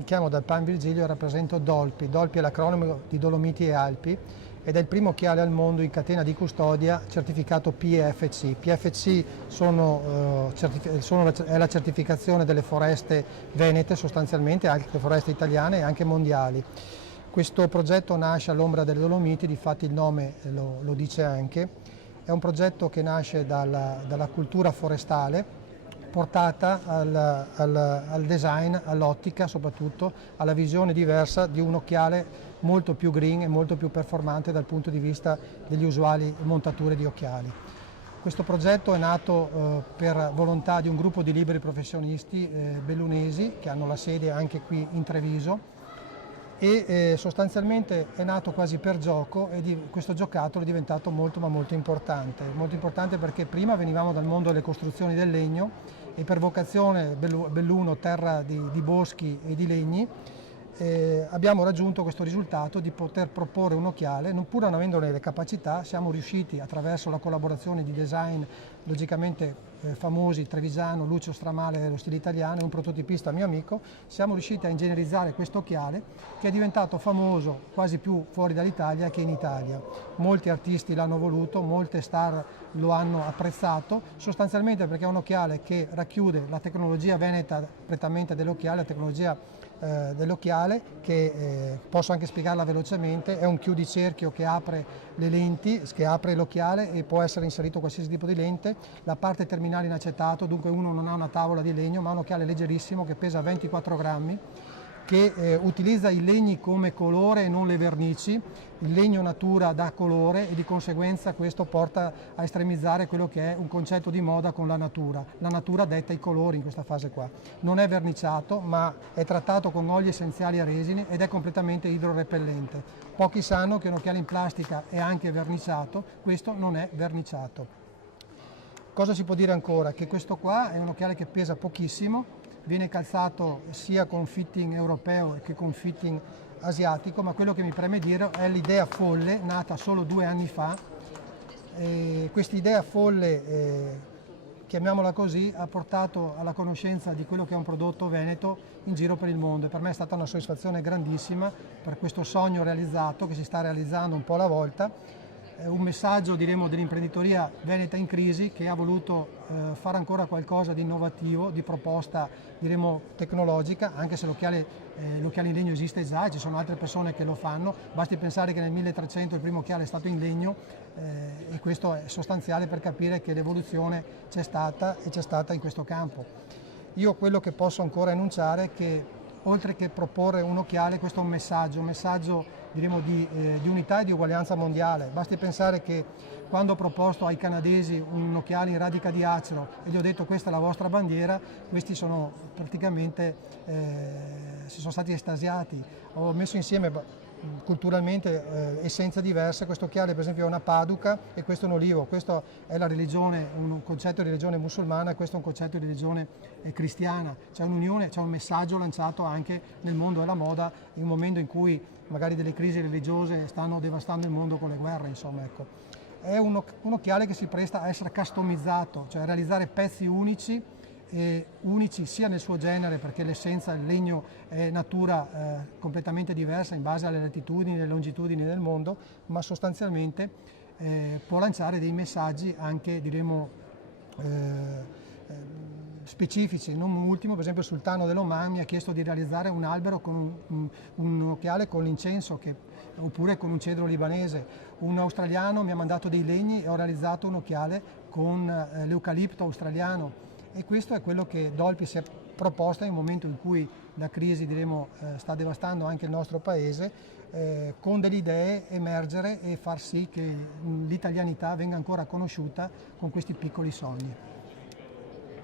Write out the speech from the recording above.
Mi chiamo Dalpan Virgilio e rappresento Dolpi. Dolpi è l'acronimo di Dolomiti e Alpi ed è il primo occhiale al mondo in catena di custodia certificato PEFC. PEFC è la certificazione delle foreste venete, sostanzialmente anche le foreste italiane e anche mondiali. Questo progetto nasce all'ombra delle Dolomiti, difatti il nome lo dice anche. È un progetto che nasce dalla cultura forestale, portata al design, all'ottica soprattutto, alla visione diversa di un occhiale molto più green e molto più performante dal punto di vista degli usuali montature di occhiali. Questo progetto è nato per volontà di un gruppo di liberi professionisti bellunesi che hanno la sede anche qui in Treviso e sostanzialmente è nato quasi per gioco e questo giocattolo è diventato molto importante perché prima venivamo dal mondo delle costruzioni del legno e per vocazione Belluno, terra di boschi e di legni, abbiamo raggiunto questo risultato di poter proporre un occhiale, pur non avendone le capacità. Siamo riusciti attraverso la collaborazione di design logicamente famosi, Trevisano, Lucio Stramale dello stile italiano, un prototipista mio amico, siamo riusciti a ingegnerizzare questo occhiale che è diventato famoso quasi più fuori dall'Italia che in Italia. Molti artisti l'hanno voluto, molte star lo hanno apprezzato, sostanzialmente perché è un occhiale che racchiude la tecnologia veneta prettamente dell'occhiale, la tecnologia dell'occhiale che posso anche spiegarla velocemente. È un chiudicerchio che apre le lenti, che apre l'occhiale e può essere inserito qualsiasi tipo di lente. La parte terminale in acetato, dunque uno non ha una tavola di legno ma un occhiale leggerissimo che pesa 24 grammi, che utilizza i legni come colore e non le vernici. Il legno natura dà colore e di conseguenza questo porta a estremizzare quello che è un concetto di moda con la natura. La natura detta i colori in questa fase qua. Non è verniciato ma è trattato con oli essenziali a resine ed è completamente idrorepellente. Pochi sanno che un occhiale in plastica è anche verniciato, questo non è verniciato. Cosa si può dire ancora? Che questo qua è un occhiale che pesa pochissimo, viene calzato sia con fitting europeo che con fitting asiatico, ma quello che mi preme dire è l'idea folle nata solo 2 anni fa. Questa idea folle, chiamiamola così, ha portato alla conoscenza di quello che è un prodotto veneto in giro per il mondo e per me è stata una soddisfazione grandissima per questo sogno realizzato che si sta realizzando un po' alla volta. Un messaggio, diremo, dell'imprenditoria veneta in crisi che ha voluto fare ancora qualcosa di innovativo, di proposta, diremo, tecnologica, anche se l'occhiale in legno esiste già e ci sono altre persone che lo fanno. Basti pensare che nel 1300 il primo occhiale è stato in legno e questo è sostanziale per capire che l'evoluzione c'è stata e c'è stata in questo campo. Io quello che posso ancora enunciare è che oltre che proporre un occhiale, questo è un messaggio diremo di unità e di uguaglianza mondiale. Basti pensare che quando ho proposto ai canadesi un occhiale in radica di acero e gli ho detto questa è la vostra bandiera, questi sono praticamente si sono stati estasiati. Ho messo insieme culturalmente essenze diverse. Questo occhiale per esempio è una paduca e questo è un olivo. Questo è la religione, un concetto di religione musulmana e questo è un concetto di religione cristiana. C'è un'unione, c'è un messaggio lanciato anche nel mondo della moda in un momento in cui magari delle crisi religiose stanno devastando il mondo con le guerre, insomma, ecco. È un occhiale che si presta a essere customizzato, cioè a realizzare pezzi unici sia nel suo genere, perché l'essenza, il legno è natura completamente diversa in base alle latitudini e alle longitudini del mondo, ma sostanzialmente può lanciare dei messaggi anche, diremo, specifici. Non ultimo, per esempio, il sultano dell'Oman mi ha chiesto di realizzare un albero con un occhiale con l'incenso oppure con un cedro libanese. Un australiano mi ha mandato dei legni e ho realizzato un occhiale con l'eucalipto australiano. E questo è quello che Dolpi si è proposta in un momento in cui la crisi, diremo, sta devastando anche il nostro paese, con delle idee emergere e far sì che l'italianità venga ancora conosciuta con questi piccoli sogni.